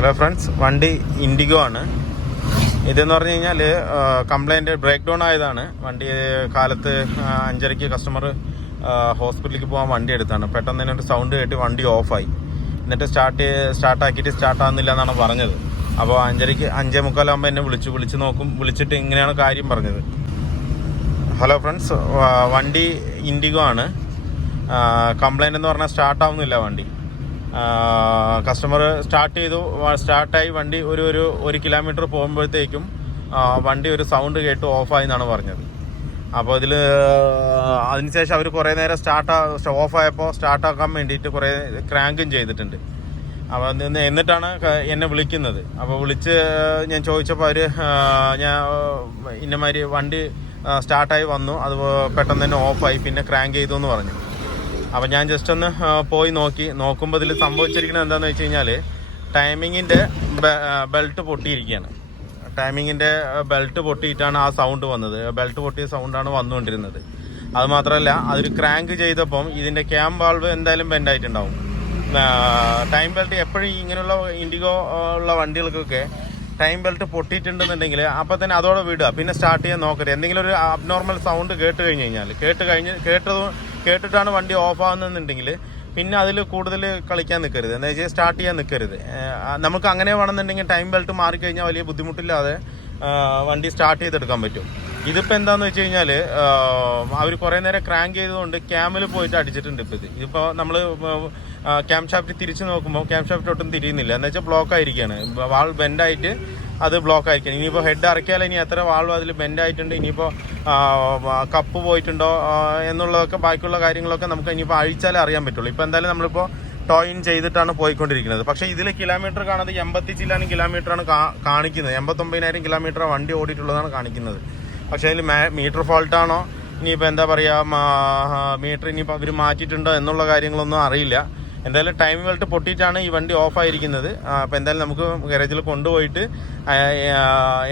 Hello friends, വണ്ടി IndiGo ആണ്. ഇതെന്ന് പറഞ്ഞു കഴിഞ്ഞാൽ കംപ്ലൈൻറ്റ് ബ്രേക്ക് ഡൗൺ ആയതാണ്. വണ്ടി കാലത്ത് 5:30 കസ്റ്റമർ ഹോസ്പിറ്റലിലേക്ക് പോകാൻ വണ്ടി എടുത്താണ്. പെട്ടെന്ന് തന്നെ ഒരു സൗണ്ട് കേട്ട് വണ്ടി ഓഫായി. എന്നിട്ട് സ്റ്റാർട്ടാക്കിയിട്ട് സ്റ്റാർട്ടാകുന്നില്ല എന്നാണ് പറഞ്ഞത്. അപ്പോൾ 5:45 എന്നെ വിളിച്ചിട്ട് ഇങ്ങനെയാണ് കാര്യം പറഞ്ഞത്. ഹലോ ഫ്രണ്ട്സ്, വണ്ടി ഇൻഡിഗോ ആണ്. കംപ്ലൈൻ്റ് എന്ന് പറഞ്ഞാൽ സ്റ്റാർട്ടാവുന്നില്ല വണ്ടി. കസ്റ്റമർ സ്റ്റാർട്ടായി വണ്ടി ഒരു കിലോമീറ്റർ പോകുമ്പോഴത്തേക്കും വണ്ടി ഒരു സൗണ്ട് കേട്ട് ഓഫായി എന്നാണ് പറഞ്ഞത്. അപ്പോൾ അതിനുശേഷം അവർ കുറേ നേരം ഓഫായപ്പോൾ സ്റ്റാർട്ടാക്കാൻ വേണ്ടിയിട്ട് കുറേ ക്രാങ്കും ചെയ്തിട്ടുണ്ട്. അപ്പോൾ എന്നിട്ടാണ് എന്നെ വിളിക്കുന്നത്. അപ്പോൾ ഞാൻ ചോദിച്ചപ്പോൾ അവർ ഇന്നമാതിരി വണ്ടി സ്റ്റാർട്ടായി വന്നു, അത് പെട്ടെന്ന് തന്നെ ഓഫായി, പിന്നെ ക്രാങ്ക് ചെയ്തു എന്ന് പറഞ്ഞു. അപ്പം ഞാൻ ജസ്റ്റ് ഒന്ന് പോയി നോക്കുമ്പോൾ ഇതിൽ സംഭവിച്ചിരിക്കുന്നത് എന്താണെന്ന് വെച്ച് കഴിഞ്ഞാൽ ടൈമിങ്ങിൻ്റെ ബെൽറ്റ് പൊട്ടിയിരിക്കുകയാണ്. ടൈമിങ്ങിൻ്റെ ബെൽറ്റ് പൊട്ടിയിട്ടാണ് ആ സൗണ്ട് വന്നത്. ബെൽറ്റ് പൊട്ടിയ സൗണ്ടാണ് വന്നുകൊണ്ടിരുന്നത്. അതുമാത്രമല്ല, അതൊരു ക്രാങ്ക് ചെയ്തപ്പം ഇതിൻ്റെ ക്യാം വാൾവ് എന്തായാലും ബെൻഡായിട്ടുണ്ടാവും. ടൈം ബെൽറ്റ് എപ്പോഴും ഇങ്ങനെയുള്ള ഇൻഡിഗോ ഉള്ള വണ്ടികൾക്കൊക്കെ ടൈം ബെൽറ്റ് പൊട്ടിയിട്ടുണ്ടെന്നുണ്ടെങ്കിൽ അപ്പം തന്നെ അതോടെ വിടുക, പിന്നെ സ്റ്റാർട്ട് ചെയ്യാൻ നോക്കരുത്. എന്തെങ്കിലും ഒരു അബ്നോർമൽ സൗണ്ട് കേട്ടിട്ടാണ് വണ്ടി ഓഫ് ആകുന്നതെന്നുണ്ടെങ്കിൽ പിന്നെ അതിൽ കൂടുതൽ കളിക്കാൻ നിൽക്കരുത്. എന്താ വെച്ചാൽ സ്റ്റാർട്ട് ചെയ്യാൻ നിൽക്കരുത്. നമുക്ക് അങ്ങനെ വേണമെന്നുണ്ടെങ്കിൽ ടൈം ബെൽറ്റ് മാറിക്കഴിഞ്ഞാൽ വലിയ ബുദ്ധിമുട്ടില്ലാതെ വണ്ടി സ്റ്റാർട്ട് ചെയ്തെടുക്കാൻ പറ്റും. ഇതിപ്പോൾ എന്താണെന്ന് വെച്ച് കഴിഞ്ഞാൽ അവർ കുറേ നേരം ക്രാങ്ക് ചെയ്തതുകൊണ്ട് ക്യാമിൽ പോയിട്ട് അടിച്ചിട്ടുണ്ട്. ഇതിപ്പോൾ നമ്മൾ ക്യാം ഷാഫ്റ്റ് തിരിച്ച് നോക്കുമ്പോൾ ക്യാം ഷാഫ്റ്റ് ഒട്ടും തിരിയുന്നില്ല. എന്ന് വെച്ചാൽ ബ്ലോക്ക് ആയിരിക്കുകയാണ്. വാൾ ബെൻഡായിട്ട് അത് ബ്ലോക്ക് ആയിരിക്കണം. ഇനിയിപ്പോൾ ഹെഡ് ഇറക്കിയാൽ ഇനി എത്ര വാൾവ് അതിൽ ബെൻഡായിട്ടുണ്ട്, ഇനിയിപ്പോൾ കപ്പ് പോയിട്ടുണ്ടോ എന്നുള്ളതൊക്കെ ബാക്കിയുള്ള കാര്യങ്ങളൊക്കെ നമുക്ക് ഇനിയിപ്പോൾ അഴിച്ചാലേ അറിയാൻ പറ്റുള്ളൂ. ഇപ്പോൾ എന്തായാലും നമ്മളിപ്പോൾ ടോയിൻ ചെയ്തിട്ടാണ് പോയിക്കൊണ്ടിരിക്കുന്നത്. പക്ഷേ ഇതിൽ കിലോമീറ്റർ കാണുന്നത് 80 ചില്ലാനും കിലോമീറ്ററാണ് കാണിക്കുന്നത്. 89,000 കിലോമീറ്റർ വണ്ടി ഓടിയിട്ടുള്ളതാണ് കാണിക്കുന്നത്. പക്ഷേ അതിൽ മീറ്റർ ഫോൾട്ടാണോ ഇനിയിപ്പോൾ എന്താ പറയുക, മീറ്റർ ഇനിയിപ്പോൾ അവർ മാറ്റിയിട്ടുണ്ടോ എന്നുള്ള കാര്യങ്ങളൊന്നും അറിയില്ല. എന്തായാലും ടൈം ബെൽറ്റ് പൊട്ടിയിട്ടാണ് ഈ വണ്ടി ഓഫായിരിക്കുന്നത്. അപ്പോൾ എന്തായാലും നമുക്ക് ഗാരേജിൽ കൊണ്ടുപോയിട്ട്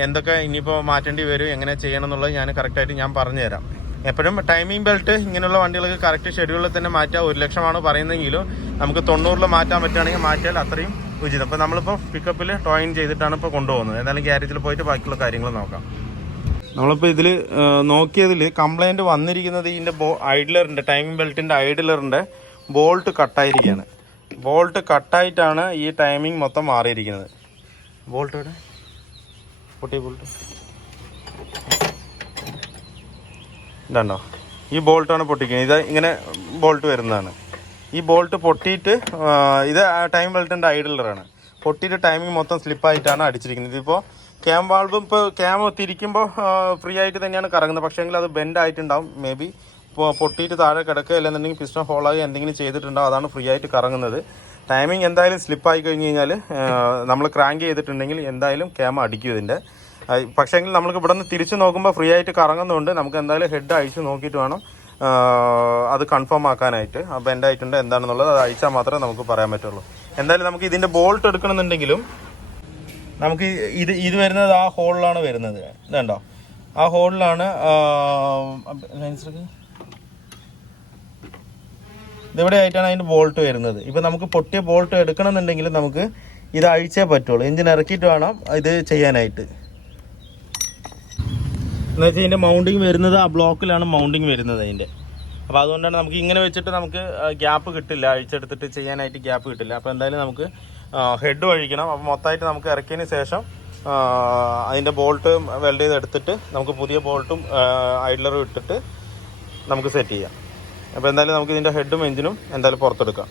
എന്തൊക്കെ ഇനിയിപ്പോൾ മാറ്റേണ്ടി വരും, എങ്ങനെ ചെയ്യണം എന്നുള്ളത് കറക്റ്റായിട്ട് ഞാൻ പറഞ്ഞുതരാം. എപ്പോഴും ടൈമിംഗ് ബെൽറ്റ് ഇങ്ങനെയുള്ള വണ്ടികൾക്ക് കറക്റ്റ് ഷെഡ്യൂളിൽ തന്നെ മാറ്റുക. 1 ലക്ഷമാണ് പറയുന്നതെങ്കിലും നമുക്ക് 90-ൽ മാറ്റാൻ പറ്റുകയാണെങ്കിൽ മാറ്റിയാൽ അത്രയും ഉചിതം. അപ്പോൾ നമ്മളിപ്പോൾ പിക്കപ്പിൽ ടോയിൻ ചെയ്തിട്ടാണ് ഇപ്പോൾ കൊണ്ടുപോകുന്നത്. എന്തായാലും ഗാരേജിൽ പോയിട്ട് ബാക്കിയുള്ള കാര്യങ്ങൾ നോക്കാം. നമ്മളിപ്പോൾ ഇതിൽ നോക്കിയതിൽ കംപ്ലൈൻറ്റ് വന്നിരിക്കുന്നത് ഇതിൻ്റെ ഐഡ്ലറിൻ്റെ ടൈമിംഗ് ബെൽറ്റിൻ്റെ ഐഡ്ലറിൻ്റെ ബോൾട്ട് കട്ടായിരിക്കുകയാണ്. ബോൾട്ട് കട്ടായിട്ടാണ് ഈ ടൈമിംഗ് മൊത്തം മാറിയിരിക്കുന്നത്. ബോൾട്ട് ഇവിടെ പൊട്ടിയ ബോൾട്ട് ഇതുണ്ടോ, ഈ ബോൾട്ടാണ് പൊട്ടിക്കുന്നത്. ഇത് ഇങ്ങനെ ബോൾട്ട് വരുന്നതാണ്. ഈ ബോൾട്ട് പൊട്ടിയിട്ട് ഇത് ടൈം ബെൽറ്റിൻ്റെ ഐഡ്ലറാണ്. പൊട്ടിയിട്ട് ടൈമിംഗ് മൊത്തം സ്ലിപ്പായിട്ടാണ് അടിച്ചിരിക്കുന്നത്. ഇതിപ്പോൾ ക്യാം വാൾവും ഇപ്പോൾ ക്യാം തിരിക്കുമ്പോൾ ഫ്രീ ആയിട്ട് തന്നെയാണ് കറങ്ങുന്നത്. പക്ഷേങ്കിൽ അത് ബെൻഡ് ആയിട്ടുണ്ടാവും. മേ ബി ഇപ്പോൾ പൊട്ടിയിട്ട് താഴെ കിടക്കുക, അല്ലെന്നുണ്ടെങ്കിൽ പിസ്റ്റൺ ഹോളായി എന്തെങ്കിലും ചെയ്തിട്ടുണ്ടാവും. അതാണ് ഫ്രീ ആയിട്ട് കറങ്ങുന്നത്. ടൈമിംഗ് എന്തായാലും സ്ലിപ്പായി കഴിഞ്ഞ് കഴിഞ്ഞാൽ നമ്മൾ ക്രാങ്ക് ചെയ്തിട്ടുണ്ടെങ്കിൽ എന്തായാലും ക്യാം അടിക്കും ഇതിൻ്റെ. പക്ഷേങ്കിൽ നമ്മൾക്ക് ഇവിടെ നിന്ന് തിരിച്ച് നോക്കുമ്പോൾ ഫ്രീ ആയിട്ട് കറങ്ങുന്നതുകൊണ്ട് നമുക്ക് എന്തായാലും ഹെഡ് അഴിച്ച് നോക്കിയിട്ട് വേണം അത് കൺഫേം ആക്കാനായിട്ട്. ബെൻഡ് ആയിട്ടുണ്ട് എന്താണെന്നുള്ളത് അത് അഴിച്ചാൽ മാത്രമേ നമുക്ക് പറയാൻ പറ്റുള്ളൂ. എന്തായാലും നമുക്ക് ഇതിൻ്റെ ബോൾട്ട് എടുക്കണമെന്നുണ്ടെങ്കിലും നമുക്ക് ഇത് വരുന്നത് ആ ഹോളിലാണ് വരുന്നത്. ഇതുണ്ടോ, ആ ഹോളിലാണ് ഇതെവിടെ ആയിട്ടാണ് അതിൻ്റെ ബോൾട്ട് വരുന്നത്. ഇപ്പം നമുക്ക് പൊട്ടിയ ബോൾട്ട് എടുക്കണമെന്നുണ്ടെങ്കിൽ നമുക്ക് ഇത് അഴിച്ചേ പറ്റുള്ളൂ. എഞ്ചിൻ ഇറക്കിയിട്ട് വേണം ഇത് ചെയ്യാനായിട്ട്. എന്ന് വെച്ചാൽ ഇതിൻ്റെ മൗണ്ടിങ് വരുന്നത് ആ ബ്ലോക്കിലാണ് മൗണ്ടിങ് വരുന്നത് അതിൻ്റെ. അപ്പോൾ അതുകൊണ്ടാണ് നമുക്ക് ഇങ്ങനെ വെച്ചിട്ട് നമുക്ക് ഗ്യാപ്പ് കിട്ടില്ല, അഴിച്ചെടുത്തിട്ട് ചെയ്യാനായിട്ട് ഗ്യാപ്പ് കിട്ടില്ല. അപ്പോൾ എന്തായാലും നമുക്ക് ഹെഡ് അഴിക്കണം. അപ്പോൾ മൊത്തമായിട്ട് നമുക്ക് ഇറക്കിയതിന് ശേഷം അതിൻ്റെ ബോൾട്ട് വെൽഡ് ചെയ്തെടുത്തിട്ട് നമുക്ക് പുതിയ ബോൾട്ടും ഐഡ്ലറും ഇട്ടിട്ട് നമുക്ക് സെറ്റ് ചെയ്യാം. അപ്പോൾ എന്തായാലും നമുക്ക് ഇതിൻ്റെ ഹെഡും എഞ്ചിനും എന്തായാലും പുറത്തെടുക്കാം.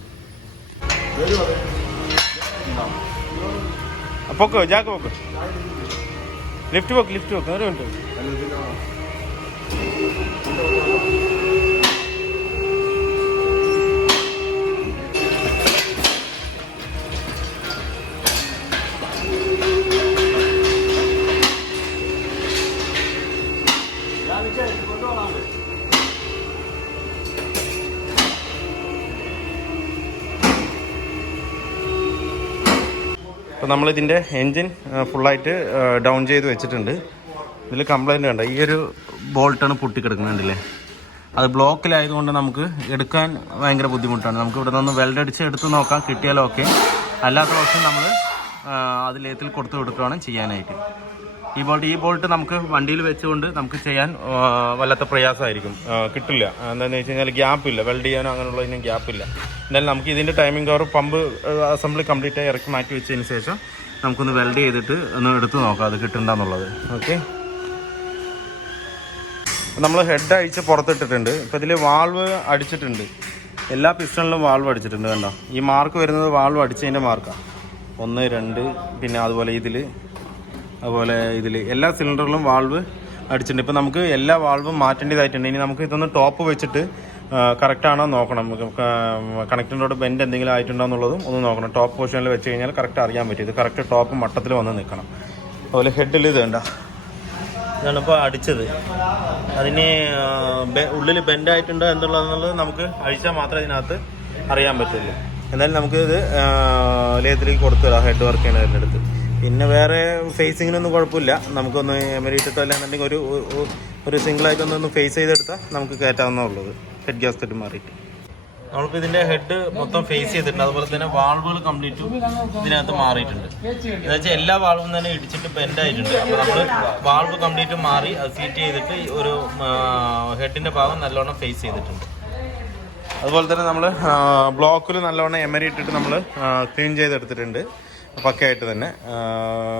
പൊക്കോ ജാക്ക് പൊക്കോ, ലിഫ്റ്റ് വെക്ക് ഒരു മിനിറ്റ്. അപ്പോൾ നമ്മളിതിൻ്റെ എൻജിൻ ഫുള്ളായിട്ട് ഡൗൺ ചെയ്ത് വെച്ചിട്ടുണ്ട്. ഇതിൽ കംപ്ലൈൻറ്റ് വേണ്ട, ഈ ഒരു ബോൾട്ടാണ് പൊട്ടിക്കിടക്കുന്നുണ്ടല്ലേ. അത് ബ്ലോക്കിലായതുകൊണ്ട് നമുക്ക് എടുക്കാൻ ഭയങ്കര ബുദ്ധിമുട്ടാണ്. നമുക്ക് ഇവിടെ നിന്ന് വെൽഡ് അടിച്ച് എടുത്ത് നോക്കാം, കിട്ടിയാലും ഓക്കെ. അല്ലാത്ത പക്ഷം നമ്മൾ അത് ലേത്തിൽ കൊടുത്ത് കൊടുക്കുകയാണ് ചെയ്യാനായിട്ട്. ഈ ബോൾട്ട് നമുക്ക് വണ്ടിയിൽ വെച്ചുകൊണ്ട് നമുക്ക് ചെയ്യാൻ വല്ലാത്ത പ്രയാസമായിരിക്കും, കിട്ടില്ല. എന്താണെന്ന് വെച്ച് കഴിഞ്ഞാൽ ഗ്യാപ്പില്ല, വെൽഡ് ചെയ്യാനോ അങ്ങനെയുള്ളതിനും ഗ്യാപ്പില്ല. എന്നാലും നമുക്ക് ഇതിൻ്റെ timing cover pump assembly complete ആയി ഇറക്കി മാറ്റി വെച്ചതിന് ശേഷം നമുക്കൊന്ന് വെൽഡ് ചെയ്തിട്ട് ഒന്ന് എടുത്ത് നോക്കാം അത് കിട്ടുന്നുണ്ടെന്നുള്ളത്. ഓക്കെ, നമ്മൾ ഹെഡ് അഴിച്ച് പുറത്തിട്ടിട്ടുണ്ട്. ഇപ്പോൾ ഇതിൽ വാൾവ് അടിച്ചിട്ടുണ്ട്, എല്ലാ പിസ്റ്റണിലും വാൾവ് അടിച്ചിട്ടുണ്ട്. കണ്ടോ, ഈ മാർക്ക് വരുന്നത് വാൾവ് അടിച്ചതിൻ്റെ മാർക്കാണ്. 1, 2, പിന്നെ അതുപോലെ ഇതിൽ എല്ലാ സിലിണ്ടറിലും വാൾവ് അടിച്ചിട്ടുണ്ട്. ഇപ്പോൾ നമുക്ക് എല്ലാ വാൾവും മാറ്റേണ്ടതായിട്ടുണ്ട്. ഇനി നമുക്ക് ഇതൊന്ന് ടോപ്പ് വെച്ചിട്ട് കറക്റ്റാണോ നോക്കണം. കണക്റ്റിനോട് ബെൻഡ് എന്തെങ്കിലും ആയിട്ടുണ്ടോ എന്നുള്ളതും ഒന്ന് നോക്കണം. ടോപ്പ് പൊസിഷനിൽ വെച്ച് കഴിഞ്ഞാൽ കറക്റ്റ് അറിയാൻ പറ്റും. ഇത് കറക്റ്റ് ടോപ്പ് മട്ടത്തിൽ വന്ന് നിൽക്കണം. അതുപോലെ ഹെഡിൽ ഇത് വേണ്ട, ഇതാണ് ഇപ്പോൾ അടിച്ചത്. അതിന് ഉള്ളിൽ ബെൻഡായിട്ടുണ്ടോ എന്നുള്ളത് നമുക്ക് അഴിച്ചാൽ മാത്രമേ ഇതിനകത്ത് അറിയാൻ പറ്റുള്ളൂ. എന്നാലും നമുക്ക് ഇത് ലേത്തിലേക്ക് കൊടുത്തു തരാം ഹെഡ് വർക്ക് ചെയ്യുന്നതിൻ്റെ അടുത്ത്. പിന്നെ വേറെ ഫേസിങ്ങിനൊന്നും കുഴപ്പമില്ല. നമുക്കൊന്ന് എമരിയിട്ടിട്ടോ അല്ലാന്നുണ്ടെങ്കിൽ ഒരു സിംഗിളായിട്ടൊന്ന് ഫേസ് ചെയ്തെടുത്താൽ നമുക്ക് കയറ്റാവുന്നുള്ളത്. ഹെഡ് ഗ്യാസ്കറ്റ് മാറിയിട്ട് നമ്മളിപ്പോൾ ഇതിൻ്റെ ഹെഡ് മൊത്തം ഫേസ് ചെയ്തിട്ടുണ്ട്. അതുപോലെ തന്നെ വാൾവുകൾ കംപ്ലീറ്റും ഇതിനകത്ത് മാറിയിട്ടുണ്ട്. എന്ന് വെച്ചാൽ എല്ലാ വാൾവും തന്നെ ഇടിച്ചിട്ട് ബെൻഡായിട്ടുണ്ട്. അപ്പോൾ നമ്മൾ വാൾവ് കംപ്ലീറ്റ് മാറി അത് സീറ്റ് ചെയ്തിട്ട് ഒരു ഹെഡിൻ്റെ ഭാഗം നല്ലോണം ഫേസ് ചെയ്തിട്ടുണ്ട്. അതുപോലെ തന്നെ നമ്മൾ ബ്ലോക്കിൽ നല്ലോണം എമരി ഇട്ടിട്ട് നമ്മൾ ക്ലീൻ ചെയ്തെടുത്തിട്ടുണ്ട് പക്കയായിട്ട് തന്നെ,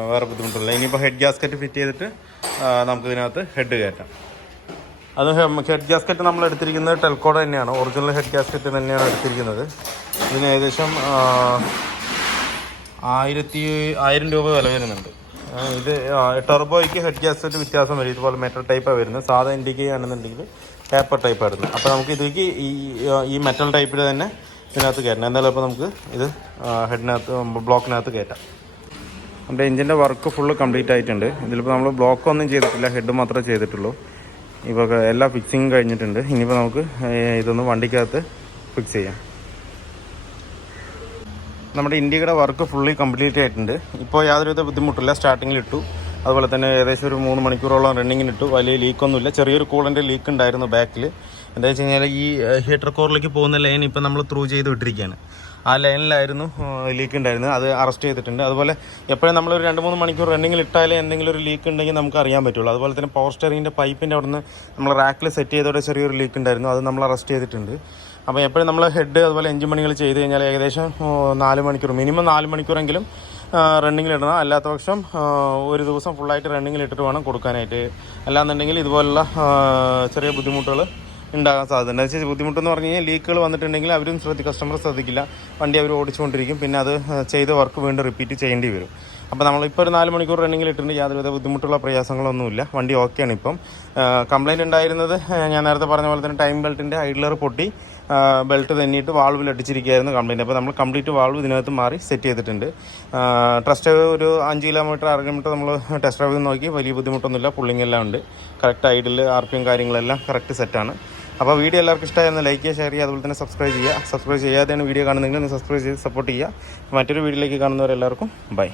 വേറെ ബുദ്ധിമുട്ടില്ല. ഇനിയിപ്പോൾ ഹെഡ് ഗ്യാസ്കറ്റ് ഫിറ്റ് ചെയ്തിട്ട് നമുക്കിതിനകത്ത് ഹെഡ് കയറ്റാം. അത് ഹെഡ് ഗ്യാസ്കറ്റ് നമ്മൾ എടുത്തിരിക്കുന്നത് ടെൽക്കോടെ തന്നെയാണ്, ഒറിജിനൽ ഹെഡ് ഗ്യാസ്കറ്റ് തന്നെയാണ് എടുത്തിരിക്കുന്നത്. ഇതിന് ഏകദേശം 1000 രൂപ വില വരുന്നുണ്ട്. ഇത് ടെർബോയ്ക്ക് ഹെഡ് ഗ്യാസ്കറ്റ് വ്യത്യാസം വരും. ഇതുപോലെ മെറ്റൽ ടൈപ്പാണ് വരുന്നത്. സാധാ ഇൻഡിക്ക ആണെന്നുണ്ടെങ്കിൽ പേപ്പർ ടൈപ്പായിരുന്നു. അപ്പോൾ നമുക്ക് ഇതിലേക്ക് ഈ മെറ്റൽ ടൈപ്പിൽ തന്നെ ഇതിനകത്ത് കയറ്റണം. എന്തായാലും അപ്പോൾ നമുക്ക് ഇത് ബ്ലോക്കിനകത്ത് കയറ്റാം. നമ്മുടെ എഞ്ചിൻ്റെ വർക്ക് ഫുള്ള് കംപ്ലീറ്റ് ആയിട്ടുണ്ട്. ഇതിലിപ്പോൾ നമ്മൾ ബ്ലോക്കൊന്നും ചെയ്തിട്ടില്ല, ഹെഡ് മാത്രമേ ചെയ്തിട്ടുള്ളൂ. ഇപ്പോൾ എല്ലാ ഫിക്സിങ്ങും കഴിഞ്ഞിട്ടുണ്ട്. ഇനിയിപ്പോൾ നമുക്ക് ഇതൊന്ന് വണ്ടിക്കകത്ത് ഫിക്സ് ചെയ്യാം. നമ്മുടെ ഇൻഡിക്കയുടെ വർക്ക് ഫുള്ളി കംപ്ലീറ്റ് ആയിട്ടുണ്ട്. ഇപ്പോൾ യാതൊരുവിധ ബുദ്ധിമുട്ടില്ല. സ്റ്റാർട്ടിങ്ങിലിട്ടു, അതുപോലെ തന്നെ ഏകദേശം ഒരു 3 മണിക്കൂറോളം റണ്ണിങ്ങിനിട്ടു. വലിയ ലീക്കൊന്നുമില്ല. ചെറിയൊരു കൂളൻ്റെ ലീക്ക് ഉണ്ടായിരുന്നു ബാക്കിൽ. എന്താ വെച്ച് കഴിഞ്ഞാൽ ഈ ഹീറ്റർ കോറിലേക്ക് പോകുന്ന ലൈൻ ഇപ്പോൾ നമ്മൾ ത്രൂ ചെയ്ത് വിട്ടിരിക്കുകയാണ്. ആ ലൈനിലായിരുന്നു ലീക്ക് ഉണ്ടായിരുന്നത്, അത് അറസ്റ്റ് ചെയ്തിട്ടുണ്ട്. അതുപോലെ എപ്പോഴും നമ്മളൊരു 2-3 മണിക്കൂർ റണ്ണിങ്ങിൽ ഇട്ടാലേ എന്തെങ്കിലും ഒരു ലീക്ക് ഉണ്ടെങ്കിൽ നമുക്ക് അറിയാൻ പറ്റുള്ളൂ. അതുപോലെ തന്നെ പവർ സ്റ്റിയറിങ്ങിൻ്റെ പൈപ്പിൻ്റെ അവിടെ നിന്ന് നമ്മൾ റാക്കിൽ സെറ്റ് ചെയ്തോടെ ചെറിയൊരു ലീക്ക് ഉണ്ടായിരുന്നു, അത് നമ്മൾ അറസ്റ്റ് ചെയ്തിട്ടുണ്ട്. അപ്പോൾ എപ്പോഴും നമ്മൾ ഹെഡ് അതുപോലെ എഞ്ചിൻ പണികൾ ചെയ്ത് കഴിഞ്ഞാൽ ഏകദേശം 4 മണിക്കൂർ, മിനിമം 4 മണിക്കൂറെങ്കിലും റണ്ണിങ്ങിലിടണം. അല്ലാത്ത പക്ഷം ഒരു ദിവസം ഫുള്ളായിട്ട് റണ്ണിങ്ങിലിട്ടിട്ട് വേണം കൊടുക്കാനായിട്ട്. അല്ലാന്നുണ്ടെങ്കിൽ ഇതുപോലുള്ള ചെറിയ ബുദ്ധിമുട്ടുകൾ ഉണ്ടാകാൻ സാധ്യത. എന്താ വെച്ചാൽ ബുദ്ധിമുട്ടെന്ന് പറഞ്ഞു കഴിഞ്ഞാൽ ലീക്കുകൾ വന്നിട്ടുണ്ടെങ്കിൽ അവരും കസ്റ്റമർ ശ്രദ്ധിക്കില്ല, വണ്ടി അവർ ഓടിച്ചുകൊണ്ടിരിക്കും. പിന്നെ അത് ചെയ്ത വർക്ക് വീണ്ടും റിപ്പീറ്റ് ചെയ്യേണ്ടി വരും. അപ്പോൾ നമ്മളിപ്പോൾ ഒരു 4 മണിക്കൂർ റണ്ണിങ്ങിൽ ഇട്ടിട്ടുണ്ട്. യാതൊരുവിധ ബുദ്ധിമുട്ടുള്ള പ്രയാസങ്ങളൊന്നുമില്ല. വണ്ടി ഓക്കെയാണ്. ഇപ്പം കംപ്ലയിൻറ്റ് ഉണ്ടായിരുന്നത് ഞാൻ നേരത്തെ പറഞ്ഞ പോലെ തന്നെ ടൈം ബെൽറ്റിൻ്റെ ഐഡ്ലർ പൊട്ടി ബെൽറ്റ് തന്നിയിട്ട് വാൾവിൽ അടിച്ചിരിക്കുകയായിരുന്നു കംപ്ലയിൻറ്റ്. അപ്പോൾ നമ്മൾ കംപ്ലീറ്റ് വാൾവ് ഇതിനകത്ത് മാറി സെറ്റ് ചെയ്തിട്ടുണ്ട്. ടെസ്റ്റ് ഡ്രൈവ് ഒരു 5 കിലോമീറ്റർ 6 കിലോമീറ്റർ നമ്മൾ ടെസ്റ്റ് ഡ്രൈവ് നോക്കി, വലിയ ബുദ്ധിമുട്ടൊന്നുമില്ല. പുള്ളിങ് എല്ലാം ഉണ്ട്, കറക്റ്റ് ഐഡിൽ RPM കാര്യങ്ങളെല്ലാം കറക്റ്റ് സെറ്റാണ്. അപ്പോൾ വീഡിയോ എല്ലാവർക്കും ഇഷ്ടമായിരുന്നു. ലൈക്ക് ചെയ്യുക, ഷെയർ ചെയ്യുക, അതുപോലെ തന്നെ സബ്സ്ക്രൈബ് ചെയ്യുക. സബ്സ്ക്രൈബ് ചെയ്യാതെയാണ് വീഡിയോ കാണുന്നതെങ്കിൽ ഒന്ന് സബ്സ്ക്രൈബ് ചെയ്ത് സപ്പോർട്ട് ചെയ്യുക. മറ്റൊരു വീഡിയോയിലേക്ക് കാണുന്നവരെല്ലാവർക്കും ബൈ.